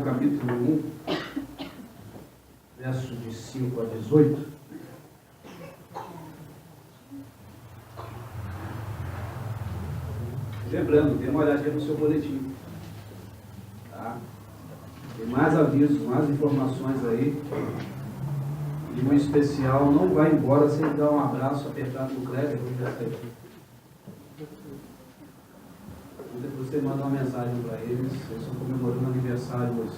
Capítulo 1, verso de 5 a 18. Lembrando, dê uma olhadinha no seu boletim. Tá? Tem mais avisos, mais informações aí. E um especial, não vai embora sem dar um abraço apertado no Kleber, que já está aqui. Você manda uma mensagem para eles estão comemorando aniversário hoje.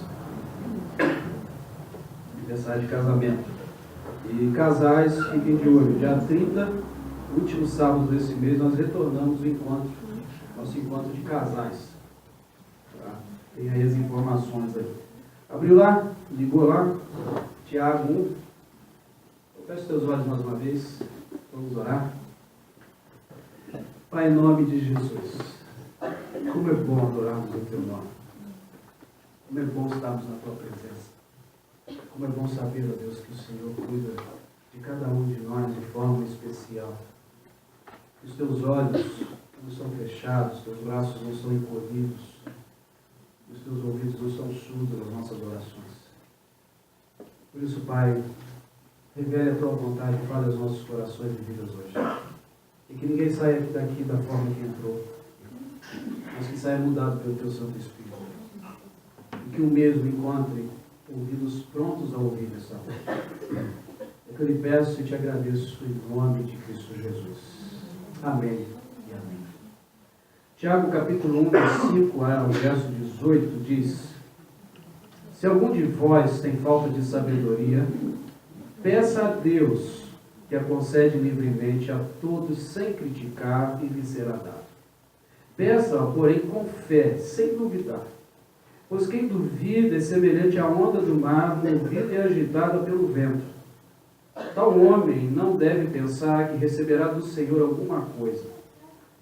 Aniversário de casamento. E casais, fiquem de olho. Dia 30, último sábado desse mês, nós retornamos o encontro, nosso encontro de casais. Tá? Tem aí as informações aí. Abriu lá, ligou lá, Tiago 1. Feche teus olhos mais uma vez, vamos orar. Pai, em nome de Jesus. Como é bom adorarmos o Teu nome. Como é bom estarmos na Tua presença. Como é bom saber, ó Deus, que o Senhor cuida de cada um de nós de forma especial. Que os Teus olhos não são fechados, Teus braços não são encolhidos, os Teus ouvidos não são surdos nas nossas orações. Por isso, Pai, revele a Tua vontade e fale aos nossos corações e vidas hoje. E que ninguém saia daqui da forma que entrou, mas que saia mudado pelo Teu Santo Espírito. E que o mesmo encontre ouvidos prontos a ouvir essa voz. É que eu lhe peço e te agradeço em nome de Cristo Jesus. Amém e amém. Tiago capítulo 1, versículo 5 ao verso 18 diz: Se algum de vós tem falta de sabedoria, peça a Deus, que a concede livremente a todos sem criticar, e lhe será dado. Peça, porém, com fé, sem duvidar. Pois quem duvida é semelhante à onda do mar, movida e agitada pelo vento. Tal homem não deve pensar que receberá do Senhor alguma coisa,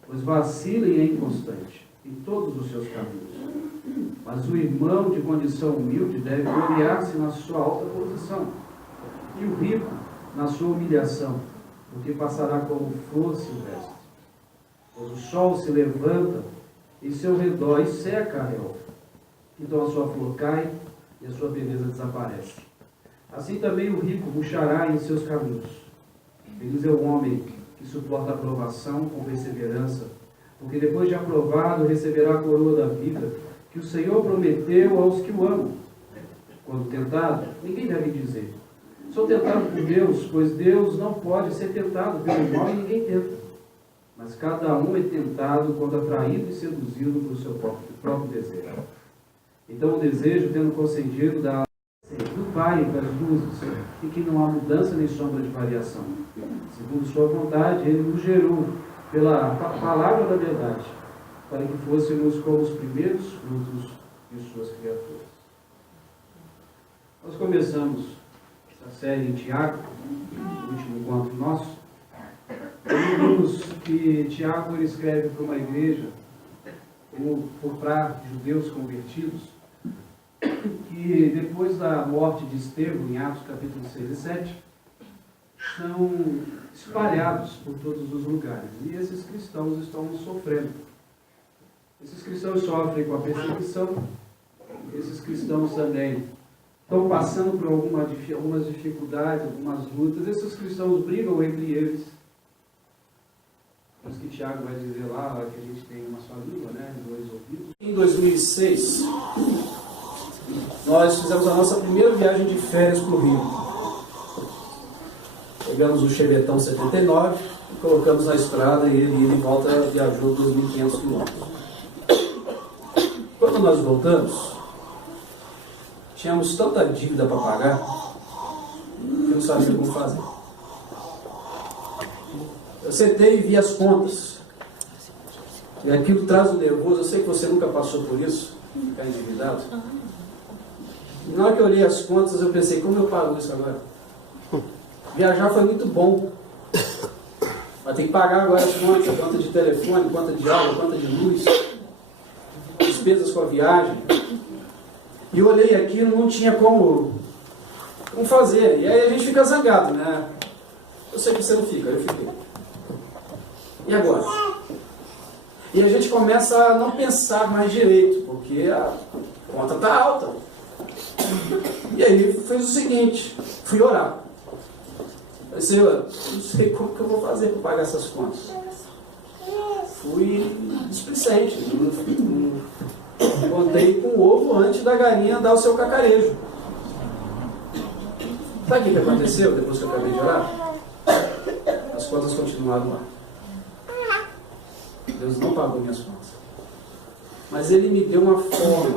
pois vacila e é inconstante em todos os seus caminhos. Mas o irmão de condição humilde deve gloriar-se na sua alta posição, e o rico na sua humilhação, porque passará como flor silvestre. Pois o sol se levanta em seu redor e seca a relva. Então a sua flor cai e a sua beleza desaparece. Assim também o rico murchará em seus caminhos. Feliz é o homem que suporta a provação com perseverança, porque depois de aprovado receberá a coroa da vida, que o Senhor prometeu aos que o amam. Quando tentado, ninguém deve dizer: sou tentado por Deus, pois Deus não pode ser tentado pelo mal e ninguém tenta. Mas cada um é tentado quando atraído e seduzido pelo seu próprio desejo. Então o desejo, tendo concedido, dá do Pai das luzes, e que não há mudança nem sombra de variação. Segundo sua vontade, Ele nos gerou pela palavra da verdade, para que fôssemos como os primeiros frutos de suas criaturas. Nós começamos essa série em Tiago, o último encontro nosso. Vimos que Tiago ele escreve para uma igreja, para judeus convertidos, que depois da morte de Estevão, em Atos capítulo 6 e 7, são espalhados por todos os lugares. E esses cristãos estão sofrendo. Esses cristãos sofrem com a perseguição, esses cristãos também estão passando por algumas dificuldades, algumas lutas. Esses cristãos brigam entre eles. Por isso que Tiago vai dizer lá que a gente tem uma só língua, né? Dois ouvidos. Em 2006, nós fizemos a nossa primeira viagem de férias para o Rio. Pegamos o Chevetão 79 e colocamos na estrada e ele ida e volta viajou 2.500 quilômetros. Quando nós voltamos, tínhamos tanta dívida para pagar que eu não sabia como fazer. Eu sentei e vi as contas. E aquilo traz o nervoso. Eu sei que você nunca passou por isso, ficar endividado. E na hora que eu olhei as contas, eu pensei: como eu pago isso agora? Viajar foi muito bom, mas tem que pagar agora as contas, conta de telefone, conta de água, conta de luz, despesas com a viagem. E eu olhei aquilo, não tinha como fazer. E aí a gente fica zangado, né? Eu sei que você não fica, eu fiquei. E agora? E a gente começa a não pensar mais direito, porque a conta está alta. E aí fez o seguinte, fui orar. Falei, Senhor, não sei como que eu vou fazer para pagar essas contas. Fui displicente, contei com o ovo antes da galinha dar o seu cacarejo. Sabe o que aconteceu depois que eu acabei de orar? As contas continuaram lá. Deus não pagou minhas contas. Mas Ele me deu uma forma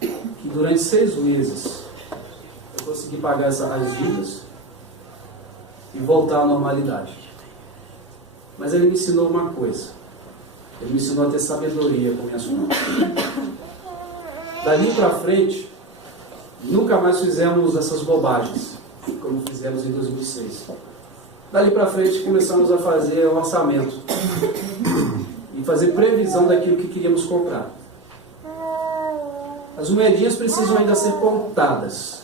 que durante 6 meses eu consegui pagar as dívidas e voltar à normalidade. Mas Ele me ensinou uma coisa. Ele me ensinou a ter sabedoria com minhas contas. Dali para frente, nunca mais fizemos essas bobagens, como fizemos em 2006. Dali para frente, começamos a fazer o orçamento e fazer previsão daquilo que queríamos comprar. As moedinhas precisam ainda ser contadas,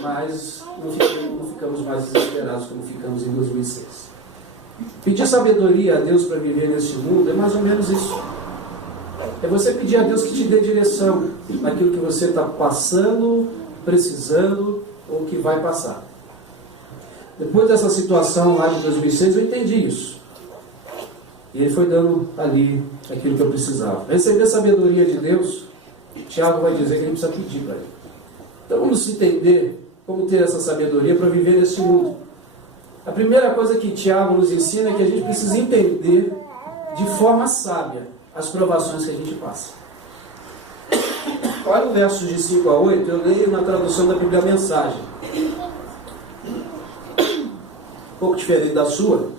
mas não ficamos mais desesperados como ficamos em 2006. Pedir sabedoria a Deus para viver neste mundo é mais ou menos isso. É você pedir a Deus que te dê direção naquilo que você está passando, precisando ou que vai passar. Depois dessa situação lá de 2006, eu entendi isso. E Ele foi dando ali aquilo que eu precisava. Receber a sabedoria de Deus, Tiago vai dizer que a gente precisa pedir para Ele. Então vamos entender como ter essa sabedoria para viver nesse mundo. A primeira coisa que Tiago nos ensina é que a gente precisa entender de forma sábia as provações que a gente passa. Olha o verso de 5 a 8, eu leio na tradução da Bíblia Mensagem. Um pouco diferente da sua.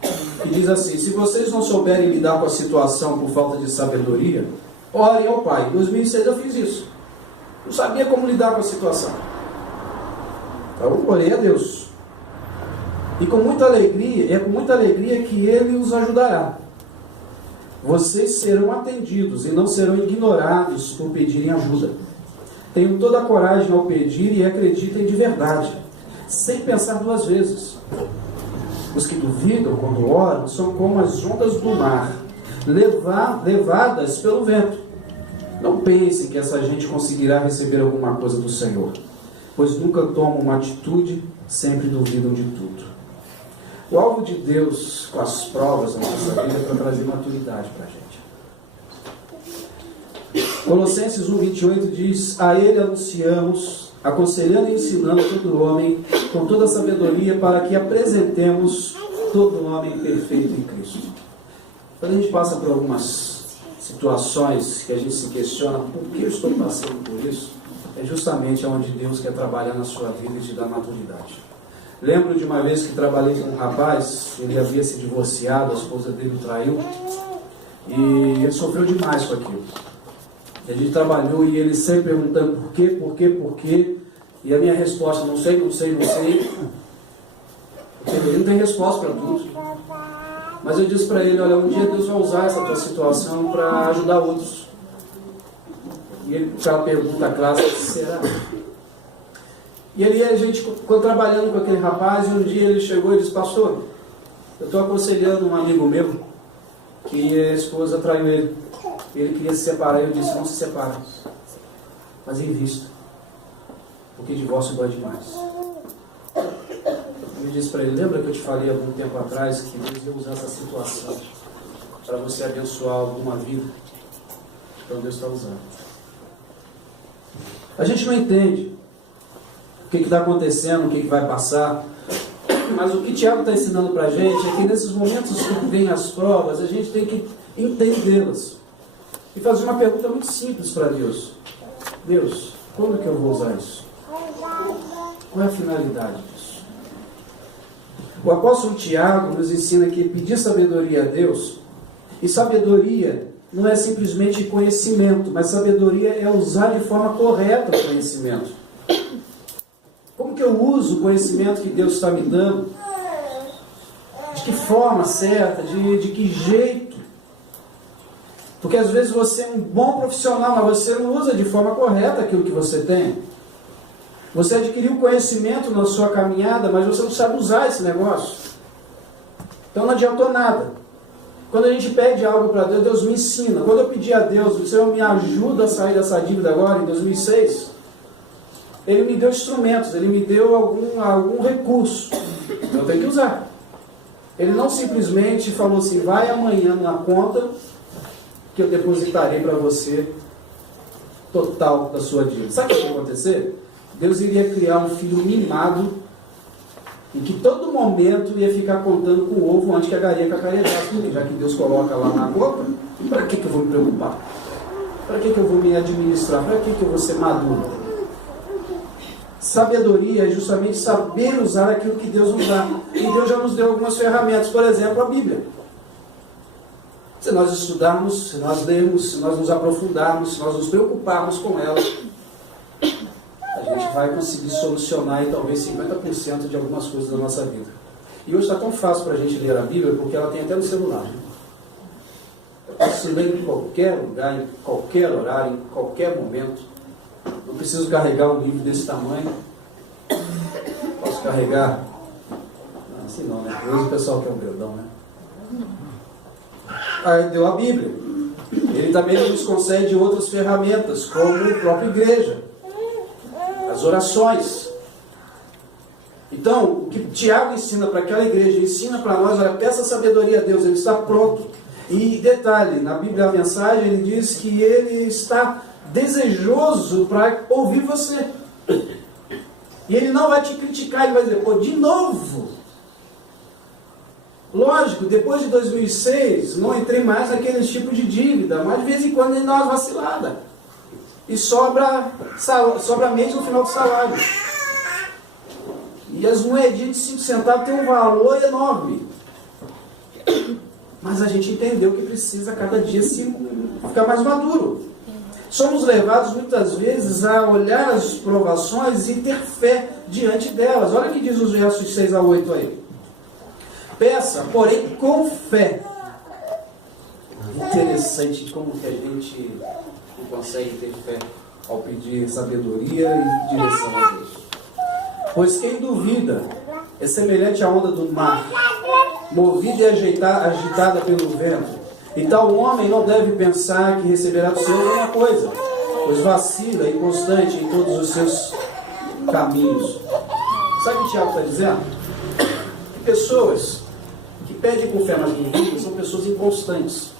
Que diz assim: se vocês não souberem lidar com a situação por falta de sabedoria, orem ao Pai. Em 2006 eu fiz isso. Não sabia como lidar com a situação. Então eu orei a Deus. E com muita alegria, é com muita alegria que Ele os ajudará. Vocês serão atendidos e não serão ignorados por pedirem ajuda. Tenham toda a coragem ao pedir e acreditem de verdade, sem pensar 2 vezes. Os que duvidam quando oram são como as ondas do mar, levadas pelo vento. Não pensem que essa gente conseguirá receber alguma coisa do Senhor, pois nunca tomam uma atitude, sempre duvidam de tudo. O alvo de Deus com as provas na nossa vida é para trazer maturidade para a gente. Colossenses 1,28 diz: a Ele anunciamos, aconselhando e ensinando todo homem com toda a sabedoria, para que apresentemos todo homem perfeito em Cristo. Quando a gente passa por algumas situações que a gente se questiona por que eu estou passando por isso, é justamente onde Deus quer trabalhar na sua vida e te dar maturidade. Lembro de uma vez que trabalhei com um rapaz, ele havia se divorciado, a esposa dele o traiu, e ele sofreu demais com aquilo. A gente trabalhou e ele sempre perguntando por quê, e a minha resposta, não sei. Ele não tem resposta para tudo. Mas eu disse para ele: olha, um dia Deus vai usar essa tua situação para ajudar outros. E ele, aquela pergunta clássica: será? E ali a gente ficou trabalhando com aquele rapaz, e um dia ele chegou e disse: pastor, eu estou aconselhando um amigo meu que a esposa traiu ele. Ele queria se separar, e eu disse: não se separa, mas invista, porque divórcio dói demais. Eu disse para ele: lembra que eu te falei há algum tempo atrás que Deus ia usar essa situação para você abençoar alguma vida? Então Deus está usando. A gente não entende o que está acontecendo, o que vai passar, mas o que Tiago está ensinando para a gente é que nesses momentos que vem as provas, a gente tem que entendê-las e fazer uma pergunta muito simples para Deus: Deus, quando que eu vou usar isso? Qual é a finalidade disso? O apóstolo Tiago nos ensina que pedir sabedoria a Deus, e sabedoria não é simplesmente conhecimento, mas sabedoria é usar de forma correta o conhecimento. Como que eu uso o conhecimento que Deus está me dando? De que forma certa? De que jeito? Porque às vezes você é um bom profissional, mas você não usa de forma correta aquilo que você tem. Você adquiriu conhecimento na sua caminhada, mas você não sabe usar esse negócio. Então não adiantou nada. Quando a gente pede algo para Deus, Deus me ensina. Quando eu pedi a Deus: o Senhor me ajuda a sair dessa dívida agora, em 2006, Ele me deu instrumentos, Ele me deu algum recurso. Eu tenho que usar. Ele não simplesmente falou assim, vai amanhã na conta que eu depositarei para você total da sua dívida. Sabe o que ia acontecer? Deus iria criar um filho mimado em que todo momento ia ficar contando com o ovo antes que a galinha cacarejasse. Porque já que Deus coloca lá na boca, para que eu vou me preocupar? Para que eu vou me administrar? Para que eu vou ser maduro? Sabedoria é justamente saber usar aquilo que Deus nos dá. E Deus já nos deu algumas ferramentas, por exemplo, a Bíblia. Se nós estudarmos, se nós lermos, se nós nos aprofundarmos, se nós nos preocuparmos com ela, a gente vai conseguir solucionar aí, talvez 50% de algumas coisas da nossa vida. E hoje está tão fácil para a gente ler a Bíblia, porque ela tem até no celular. Né? Eu posso ler em qualquer lugar, em qualquer horário, em qualquer momento. Não preciso carregar um livro desse tamanho. Posso carregar... Não, assim não, né? Hoje o pessoal quer um grandão, né? Aí deu a Bíblia. Ele também nos concede outras ferramentas, como a própria igreja. As orações. Então, o que Tiago ensina para aquela igreja, ensina para nós, olha, peça sabedoria a Deus, ele está pronto. E detalhe, na Bíblia a mensagem, ele diz que ele está desejoso para ouvir você. E ele não vai te criticar, ele vai dizer, pô, de novo. Lógico, depois de 2006, não entrei mais naquele tipo de dívida, mas de vez em quando ele dá uma vacilada. E sobra mês no final do salário. E as moedinhas de 5 centavos têm um valor enorme. Mas a gente entendeu que precisa cada dia ficar mais maduro. Somos levados muitas vezes a olhar as provações e ter fé diante delas. Olha o que diz os versos 6 a 8 aí. Peça, porém com fé. Interessante como que a gente não consegue ter fé ao pedir sabedoria e direção a Deus. Pois quem duvida é semelhante à onda do mar, movida e agitada pelo vento. E tal homem não deve pensar que receberá do Senhor alguma coisa, pois vacila e inconstante em todos os seus caminhos. Sabe o que Tiago está dizendo? Que pessoas que pedem com fé, mas não vivem, são pessoas inconstantes.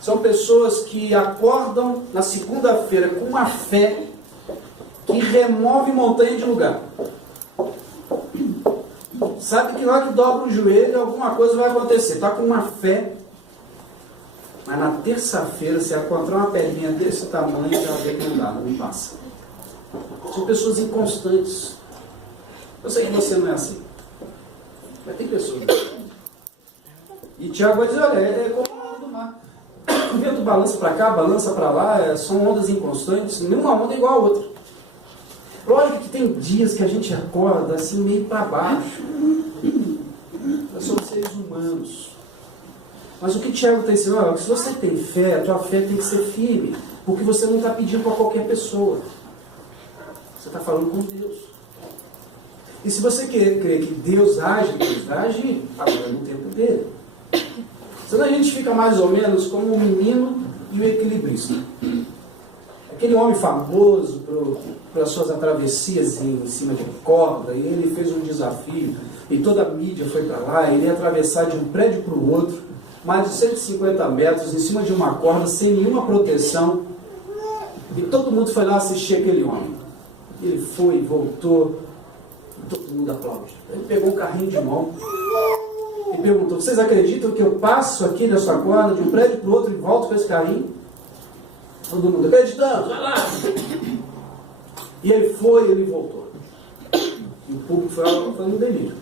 São pessoas que acordam na segunda-feira com uma fé que remove montanha de lugar. Sabe que lá que dobra o joelho, alguma coisa vai acontecer. Está com uma fé, mas na terça-feira, se encontrar uma pedrinha desse tamanho, já vê que não dá, não passa. São pessoas inconstantes. Eu sei que você não é assim, mas tem pessoas assim. E Tiago vai dizer, olha, é como a onda do mar. O vento balança para cá, balança para lá, são ondas inconstantes, nenhuma onda é igual a outra. Lógico que tem dias que a gente acorda assim meio para baixo. Nós somos seres humanos. Mas o que Tiago está ensinando, se você tem fé, a tua fé tem que ser firme, porque você não está pedindo para qualquer pessoa. Você está falando com Deus. E se você crê que Deus age, Deus vai agir agora no tempo dele. Senão a gente fica mais ou menos como um menino e o equilibrista. Aquele homem famoso pelas suas travessias em cima de corda, e ele fez um desafio, e toda a mídia foi para lá, ele ia atravessar de um prédio para o outro, mais de 150 metros, em cima de uma corda, sem nenhuma proteção, e todo mundo foi lá assistir aquele homem. Ele foi, voltou, e todo mundo aplaudiu. Ele pegou um carrinho de mão e perguntou, vocês acreditam que eu passo aqui nessa corda, de um prédio para o outro, e volto com esse carrinho? Todo mundo acreditando, vai lá! E ele foi, ele voltou. E o público foi no delírio.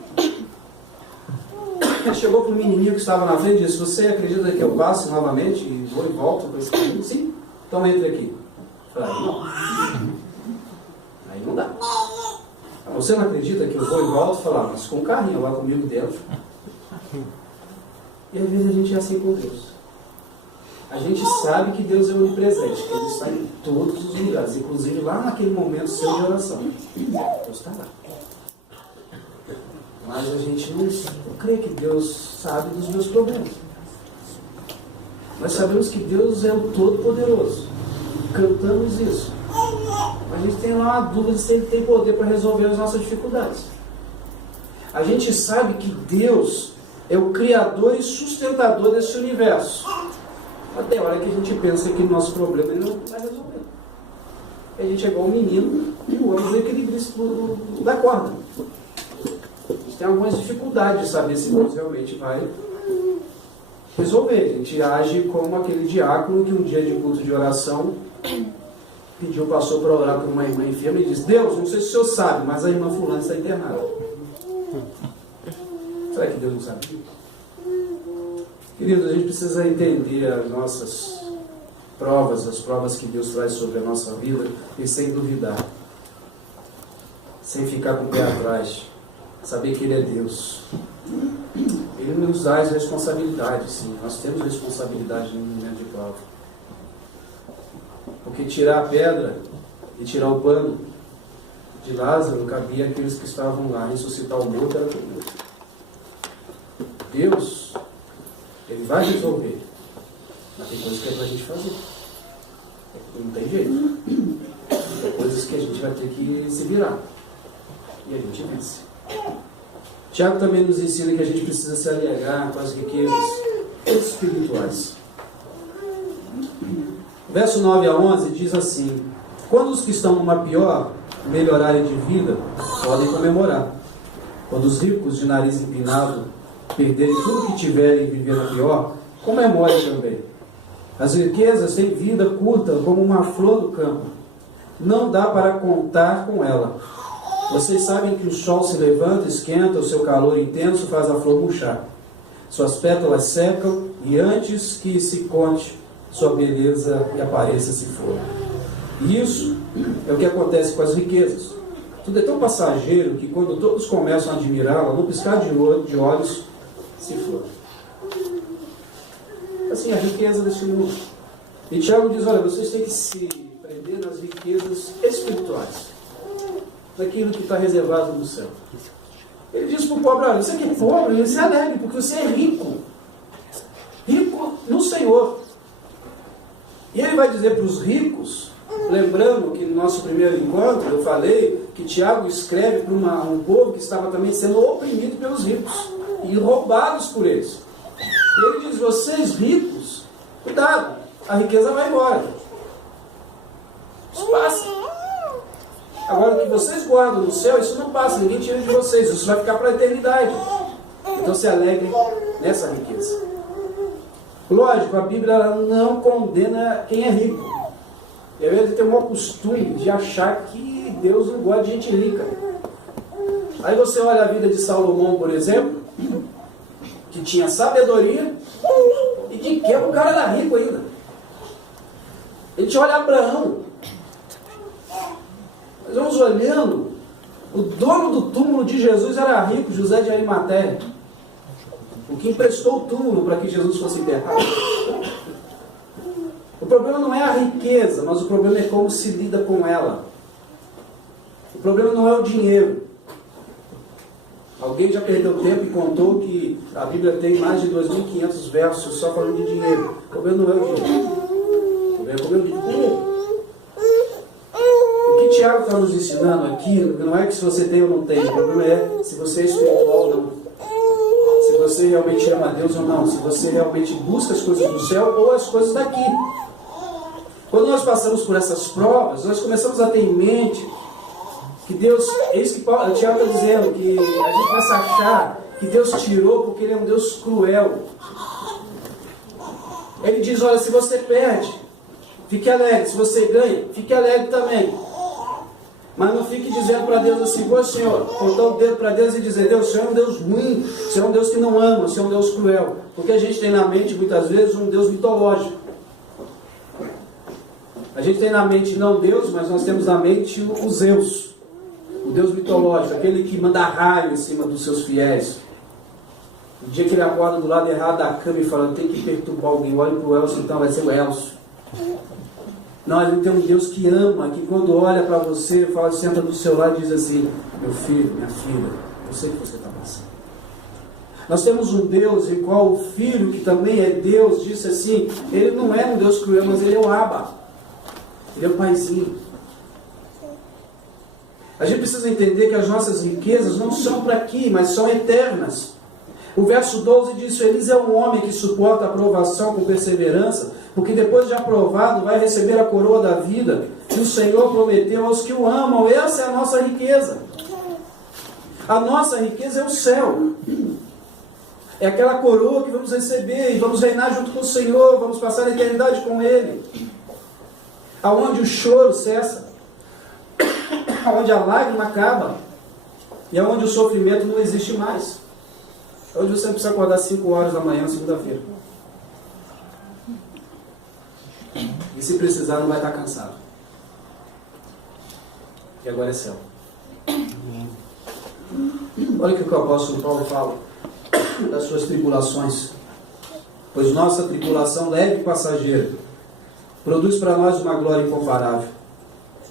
Ele chegou para o menininho que estava na frente e disse, você acredita que eu passo novamente e vou e volto com esse caminho? Sim, então entre aqui. Eu falei, não. Aí não dá. Você não acredita que eu vou e volto? Falar, mas com o carrinho lá comigo dentro. E às vezes a gente é assim com Deus. A gente sabe que Deus é onipresente, que Ele está em todos os lugares, inclusive lá naquele momento seu de oração. Deus está lá. Mas a gente não crê que Deus sabe dos meus problemas. Nós sabemos que Deus é o Todo-Poderoso. Cantamos isso. Mas gente tem lá uma dúvida se Ele tem poder para resolver as nossas dificuldades. A gente sabe que Deus é o Criador e sustentador desse universo. Até a hora que a gente pensa que o nosso problema Ele não vai resolver. A gente é igual um menino e o outro equilibrista da corda. A gente tem algumas dificuldades de saber se Deus realmente vai resolver. A gente age como aquele diácono que um dia de culto de oração pediu, passou para orar por uma irmã enferma e disse: Deus, não sei se o senhor sabe, mas a irmã fulana está internada. Será que Deus não sabe disso? Queridos, a gente precisa entender as nossas provas, as provas que Deus traz sobre a nossa vida, e sem duvidar, sem ficar com o pé atrás, saber que Ele é Deus. Ele nos dá as responsabilidades, sim, nós temos responsabilidade no momento de prova. Porque tirar a pedra e tirar o pano de Lázaro cabia àqueles que estavam lá. Ressuscitar o morto era comigo. Deus, Ele vai resolver, mas tem coisas que é para a gente fazer. Não tem jeito. Tem coisas que a gente vai ter que se virar. E a gente vence. Tiago também nos ensina que a gente precisa se alegrar com as riquezas espirituais. Verso 9 a 11 diz assim: quando os que estão numa pior melhorarem de vida, podem comemorar. Quando os ricos de nariz empinado perderem tudo que tiverem e viver na pior, comemorem também. As riquezas têm vida curta como uma flor do campo. Não dá para contar com ela. Vocês sabem que o sol se levanta, esquenta, o seu calor intenso faz a flor murchar. Suas pétalas secam e antes que se conte, sua beleza e aparência se foram. E isso é o que acontece com as riquezas. Tudo é tão passageiro que quando todos começam a admirá-la, no piscar de olhos, se foram. Assim, a riqueza desse mundo. E Tiago diz: olha, vocês têm que se prender nas riquezas espirituais, daquilo que está reservado no céu. Ele diz para o pobre: olha, você que é pobre, ele se alegre, porque você é rico. Rico no Senhor. E ele vai dizer para os ricos, lembrando que no nosso primeiro encontro eu falei que Tiago escreve para um povo que estava também sendo oprimido pelos ricos e roubados por eles. Ele diz: vocês ricos, cuidado, a riqueza vai embora. Isso passa. Agora, o que vocês guardam no céu, isso não passa, ninguém tira de vocês, isso vai ficar para a eternidade. Então se alegrem nessa riqueza. Lógico, a Bíblia ela não condena quem é rico. E às vezes tem um mau costume de achar que Deus não gosta de gente rica. Aí você olha a vida de Salomão, por exemplo, que tinha sabedoria e de que o cara era rico ainda. A gente olha Abraão. Nós vamos olhando, o dono do túmulo de Jesus era rico, José de Arimateia, o que emprestou o túmulo para que Jesus fosse enterrado. O problema não é a riqueza, mas o problema é como se lida com ela. O problema não é o dinheiro. Alguém já perdeu tempo e contou que a Bíblia tem mais de 2.500 versos só falando de dinheiro. O problema não é o dinheiro. O problema é o dinheiro. O que Tiago está nos ensinando aqui não é que se você tem ou não tem. O problema é se você é espiritual ou não. Se você realmente ama a Deus ou não. Se você realmente busca as coisas do céu ou as coisas daqui. Quando nós passamos por essas provas, nós começamos a ter em mente que Deus, é isso que Tiago está dizendo, que a gente começa a achar que Deus tirou porque Ele é um Deus cruel. Ele diz: olha, se você perde, fique alegre. Se você ganha, fique alegre também. Mas não fique dizendo para Deus assim: pô, Senhor, apontar o dedo para Deus e dizer: Deus, o Senhor é um Deus ruim, o Senhor é um Deus que não ama, o Senhor é um Deus cruel. Porque a gente tem na mente, muitas vezes, um Deus mitológico. A gente tem na mente não Deus, mas nós temos na mente o Zeus, o Deus mitológico, aquele que manda raio em cima dos seus fiéis. O dia que ele acorda do lado errado da cama e fala: tem que perturbar alguém, olha para o Elcio, então vai ser o Elcio. Não, a gente tem um Deus que ama, que quando olha para você, fala, senta do seu lado e diz assim: meu filho, minha filha, eu sei o que você está passando. Nós temos um Deus em qual o Filho, que também é Deus, disse assim: ele não é um Deus cruel, mas ele é o Abba. Ele é o paizinho. A gente precisa entender que as nossas riquezas não são para aqui, mas são eternas. O verso 12 diz: feliz é o homem que suporta a provação com perseverança, porque depois de aprovado vai receber a coroa da vida que o Senhor prometeu aos que o amam. Essa é a nossa riqueza. A nossa riqueza é o céu. É aquela coroa que vamos receber e vamos reinar junto com o Senhor, vamos passar a eternidade com Ele. Aonde o choro cessa, aonde a lágrima acaba e aonde o sofrimento não existe mais. Hoje você precisa acordar 5 horas da manhã, segunda-feira. E se precisar, não vai estar cansado. E agora é céu. Olha o que o apóstolo Paulo fala das suas tribulações. Pois nossa tribulação leve e passageira produz para nós uma glória incomparável,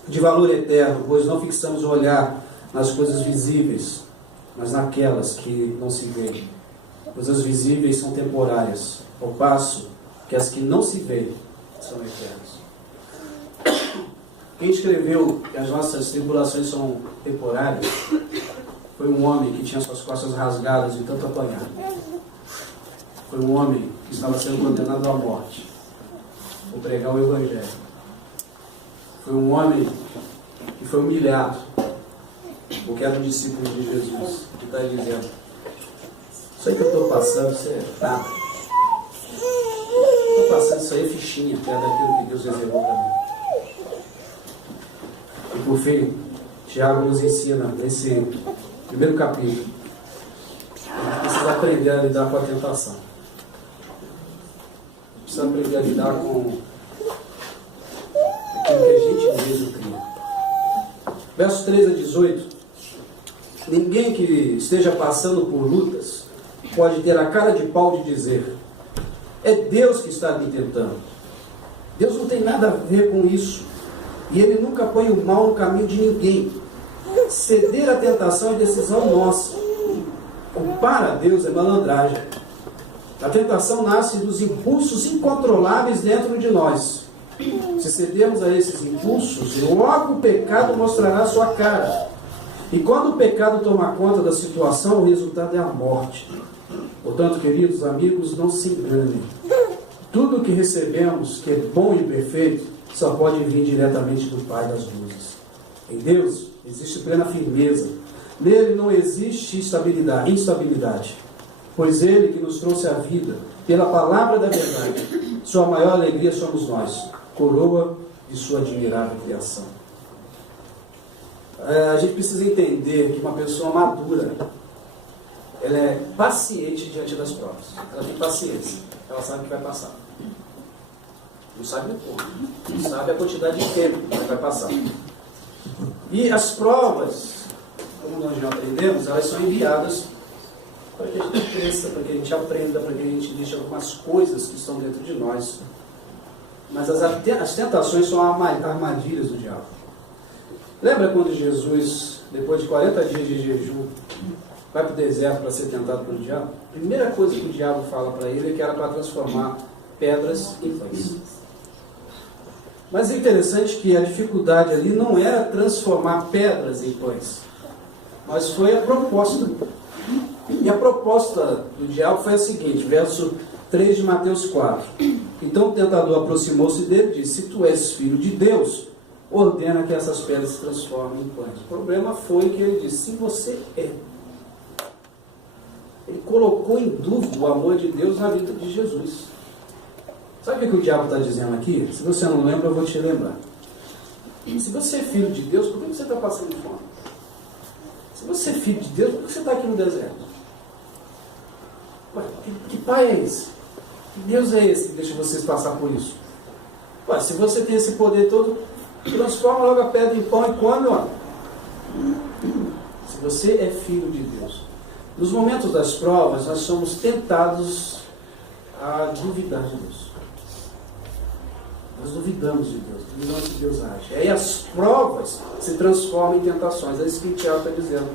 de valor eterno, pois não fixamos o olhar nas coisas visíveis, mas naquelas que não se veem. Pois as visíveis são temporárias, ao passo que as que não se veem são eternas. Quem escreveu que as nossas tribulações são temporárias foi um homem que tinha suas costas rasgadas de tanto apanhar. Foi um homem que estava sendo condenado à morte por pregar o Evangelho. Foi um homem que foi humilhado porque era um discípulo de Jesus, que está dizendo: isso aí que eu estou passando, isso é nada. Estou passando, isso aí é fichinha, perto daquilo que Deus reservou para mim. E por fim, Tiago nos ensina, nesse primeiro capítulo, a gente precisa aprender a lidar com a tentação. Precisa aprender a lidar com aquilo que a gente mesmo cria. Versos 13 a 18. Ninguém que esteja passando por lutas pode ter a cara de pau de dizer: é Deus que está me tentando. Deus não tem nada a ver com isso. E Ele nunca põe o mal no caminho de ninguém. Ceder à tentação é decisão nossa. O para Deus é malandragem. A tentação nasce dos impulsos incontroláveis dentro de nós. Se cedermos a esses impulsos, logo o pecado mostrará sua cara. E quando o pecado toma conta da situação, o resultado é a morte. Portanto, queridos amigos, não se enganem. Tudo o que recebemos, que é bom e perfeito, só pode vir diretamente do Pai das luzes. Em Deus existe plena firmeza. Nele não existe instabilidade. Pois Ele que nos trouxe a vida, pela palavra da verdade, sua maior alegria somos nós, coroa de sua admirável criação. A gente precisa entender que uma pessoa madura, ela é paciente diante das provas. Ela tem paciência. Ela sabe que vai passar. Não sabe o ponto. Não sabe a quantidade de tempo que vai passar. E as provas, como nós já aprendemos, elas são enviadas para que a gente cresça, para que a gente aprenda, para que a gente deixe algumas coisas que estão dentro de nós. Mas as tentações são armadilhas do diabo. Lembra quando Jesus, depois de 40 dias de jejum, vai para o deserto para ser tentado pelo diabo? A primeira coisa que o diabo fala para ele é que era para transformar pedras em pães. Mas é interessante que a dificuldade ali não era transformar pedras em pães, mas foi a proposta. E a proposta do diabo foi a seguinte, verso 3 de Mateus 4. Então o tentador aproximou-se dele e disse: se tu és filho de Deus, ordena que essas pedras se transformem em pães. O problema foi que ele disse: se você é. Ele colocou em dúvida o amor de Deus na vida de Jesus. Sabe o que o diabo está dizendo aqui? Se você não lembra, eu vou te lembrar. Se você é filho de Deus, por que você está passando fome? Se você é filho de Deus, por que você está aqui no deserto? Ué, que pai é esse? Que Deus é esse que deixa vocês passar por isso? Ué, se você tem esse poder todo, transforma logo a pedra em pão e come, ó. Se você é filho de Deus. Nos momentos das provas, nós somos tentados a duvidar de Deus. Nós duvidamos de Deus, duvidamos que Deus age. Aí as provas se transformam em tentações. É isso que o Tiago está dizendo.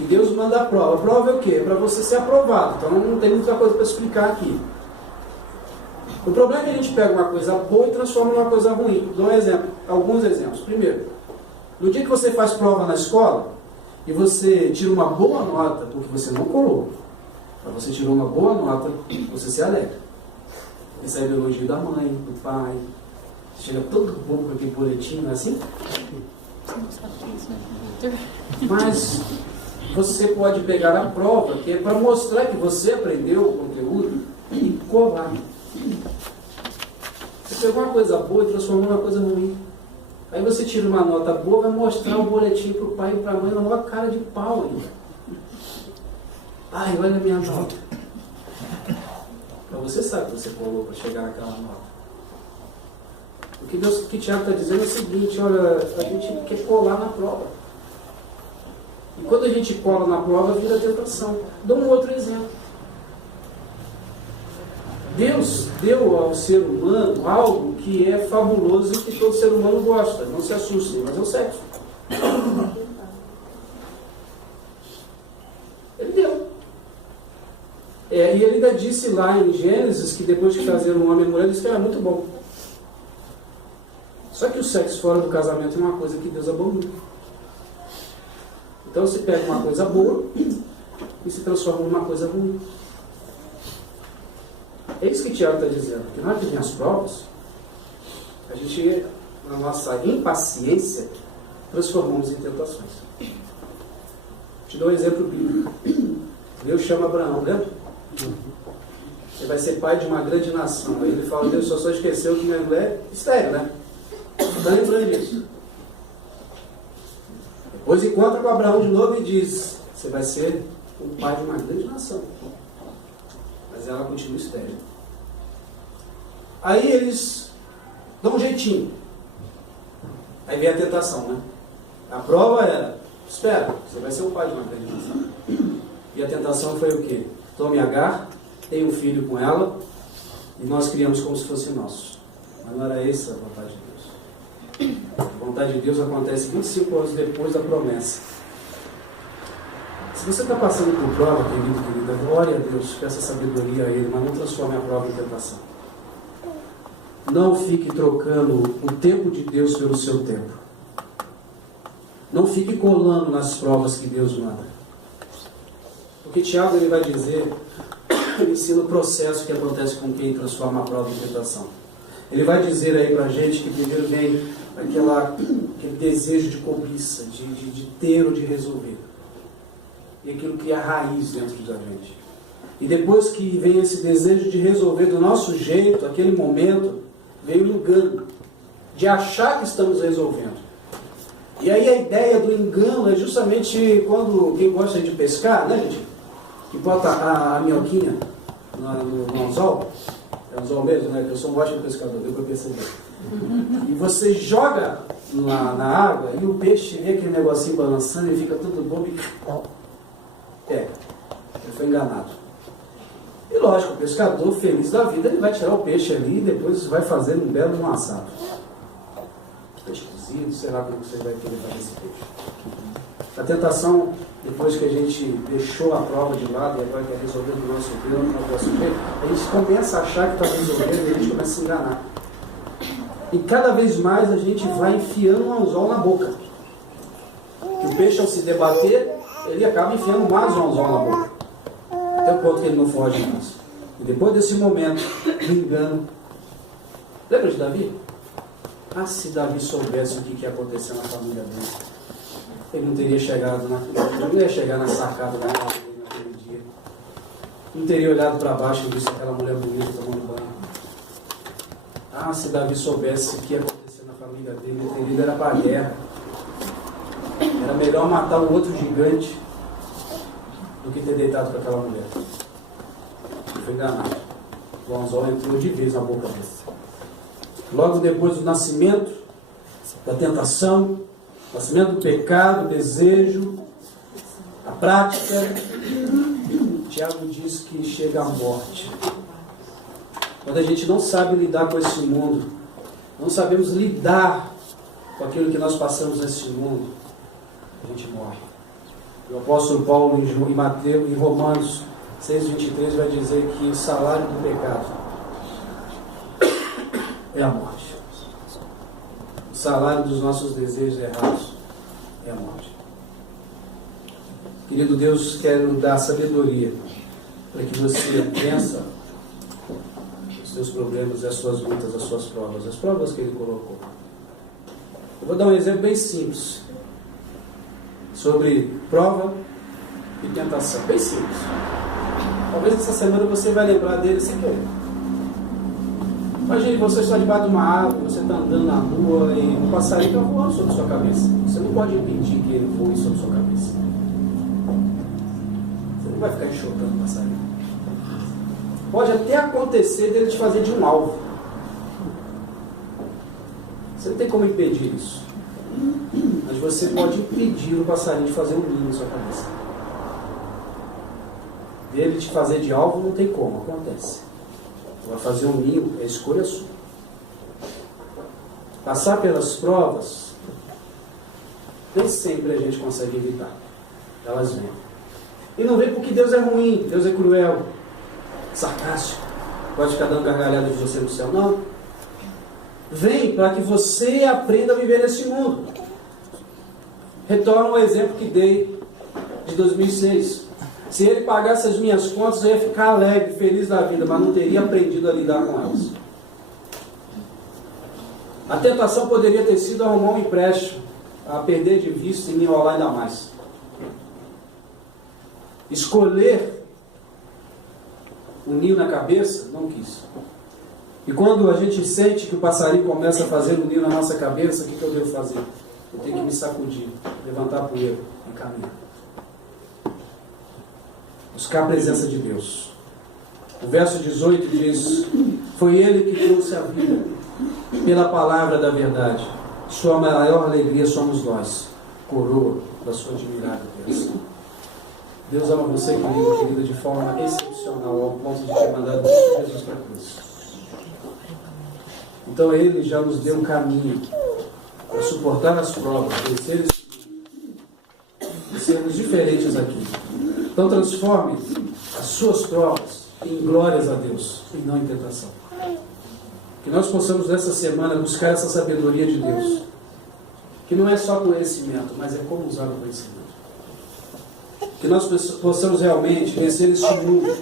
E Deus manda a prova. A prova é o quê? É para você ser aprovado. Então não tem muita coisa para explicar aqui. O problema é que a gente pega uma coisa boa e transforma em uma coisa ruim. Dou um exemplo, alguns exemplos. Primeiro, No dia que você faz prova na escola e você tira uma boa nota, porque você não colou, mas você tirou uma boa nota, você se alegra. Recebe o elogio da mãe, do pai, chega todo bobo com aquele boletim, não é assim? Mas você pode pegar a prova, que é para mostrar que você aprendeu o conteúdo, e colar. Você pegou uma coisa boa e transformou numa coisa ruim. Aí você tira uma nota boa, vai mostrar o boletim para o pai e para a mãe na maior cara de pau ainda. Ai, olha a minha nota. Mas você sabe que você colou para chegar naquela nota. O que Tiago está dizendo é o seguinte: olha, a gente quer colar na prova. E quando a gente cola na prova, vira tentação. Dou um outro exemplo. Deus deu ao ser humano algo que é fabuloso e que todo ser humano gosta. Não se assustem, mas é o sexo. Ele deu. E ele ainda disse lá em Gênesis que depois de fazer um homem e mulher, ele disse que era muito bom. Só que o sexo fora do casamento é uma coisa que Deus abomina. Então você pega uma coisa boa e se transforma numa coisa ruim. É isso que Tiago está dizendo, que na hora que vem as provas, a gente, na nossa impaciência, transformamos em tentações. Te dou um exemplo bíblico. Deus chama Abraão, lembra? Você vai ser pai de uma grande nação. Aí ele fala: Deus só esqueceu que minha mulher é estéril, né? Está lembrando disso. Depois encontra com Abraão de novo e diz: você vai ser o pai de uma grande nação. Mas ela continua estéril. Aí eles dão um jeitinho. Aí vem a tentação, né? A prova era: espera, você vai ser o pai de uma grande nação. E a tentação foi o quê? Tome Agar, tenha um filho com ela, e nós criamos como se fosse nosso. Mas não era essa a vontade de Deus. A vontade de Deus acontece 25 anos depois da promessa. Se você está passando por prova, querido, querida, glória a Deus, peça sabedoria a Ele, mas não transforme a prova em tentação. Não fique trocando o tempo de Deus pelo seu tempo. Não fique colando nas provas que Deus manda. Porque Tiago ele vai dizer, ele ensina o processo que acontece com quem transforma a prova em tentação. Ele vai dizer aí para a gente que primeiro vem aquele desejo de cobiça, de ter ou de resolver. E aquilo que é a raiz dentro da gente. E depois que vem esse desejo de resolver do nosso jeito, aquele momento, vem o engano, de achar que estamos resolvendo. E aí a ideia do engano é justamente quando quem gosta de pescar, né, gente? Que bota a minhoquinha no anzol. É anzol mesmo, né? Eu sou um ótimo pescador, deu para perceber. E você joga na água e o peixe vê aquele negocinho balançando e fica todo bobo e... ele foi enganado. E lógico, o pescador feliz da vida, ele vai tirar o peixe ali e depois vai fazer um belo assado. Peixe cozido, sei lá como você vai querer fazer esse peixe. A tentação, depois que a gente deixou a prova de lado e agora quer resolver do nosso jeito, a gente começa a achar que está resolvendo e a gente começa a se enganar. E cada vez mais a gente vai enfiando um anzol na boca. Que o peixe, ao se debater, ele acaba enfiando mais um anzol na boca. Até o ponto que ele não foge mais. E depois desse momento do engano, lembra de Davi? Ah, se Davi soubesse o que ia acontecer na família dele, ele não teria chegado não ia chegar na sacada da casa dele naquele dia. Não teria olhado para baixo e visto aquela mulher bonita tomando banho. Ah, se Davi soubesse o que ia acontecer na família dele, ele teria ido para a guerra. Era melhor matar o outro gigante do que ter deitado com aquela mulher. Ele foi enganado. O anzol entrou de vez na boca dele. Logo depois do nascimento, da tentação, nascimento do pecado, do desejo, a prática, Tiago diz que chega a morte. Quando a gente não sabe lidar com esse mundo, não sabemos lidar com aquilo que nós passamos nesse mundo, a gente morre. O apóstolo Paulo em Romanos 6,23 vai dizer que o salário do pecado é a morte. O salário dos nossos desejos errados Querido Deus, quero dar sabedoria para que você vença os seus problemas, as suas lutas, as suas provas, as provas que Ele colocou. Eu vou dar um exemplo bem simples sobre prova e tentação, bem simples. Talvez essa semana você vai lembrar dele sem querer. Imagine você está debaixo de uma árvore, você está andando na rua e um passarinho está voando sobre a sua cabeça. Você não pode impedir que ele voe sobre a sua cabeça. Você não vai ficar enxotando o passarinho. Pode até acontecer dele te fazer de um alvo. Você não tem como impedir isso. Mas você pode impedir o passarinho de fazer um ninho na sua cabeça. Dele te fazer de alvo não tem como, acontece. Vai fazer um ninho, é escolha sua. Passar pelas provas, nem sempre a gente consegue evitar. Elas vêm. E não vem porque Deus é ruim, Deus é cruel, sarcástico, pode ficar dando gargalhada de você no céu. Não. Vem para que você aprenda a viver nesse mundo. Retorno ao exemplo que dei de 2006. Se ele pagasse as minhas contas, eu ia ficar alegre, feliz da vida, mas não teria aprendido a lidar com elas. A tentação poderia ter sido arrumar um empréstimo, a perder de vista e me enrolar ainda mais. Escolher o ninho na cabeça, não quis. E quando a gente sente que o passarinho começa a fazer um ninho na nossa cabeça, o que eu devo fazer? Eu tenho que me sacudir, levantar a poeira e caminhar. Buscar a presença de Deus. O verso 18 diz: foi Ele que trouxe a vida pela palavra da verdade. Sua maior alegria somos nós, coroa da sua admirável bênção. Deus ama você, querido, querida, de forma excepcional, ao ponto de ter mandado Jesus para a cruz. Então Ele já nos deu um caminho para suportar as provas, vencer e sermos diferentes aqui. Então transforme as suas provas em glórias a Deus e não em tentação. Que nós possamos nessa semana buscar essa sabedoria de Deus, que não é só conhecimento, mas é como usar o conhecimento. Que nós possamos realmente vencer esse mundo,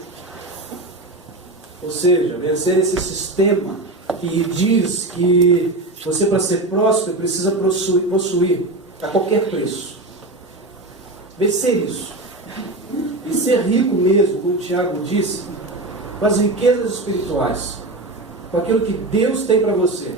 ou seja, vencer esse sistema que diz que você, para ser próspero, precisa possuir a qualquer preço. Vencer isso. E ser rico mesmo, como o Tiago disse, com as riquezas espirituais, com aquilo que Deus tem para você,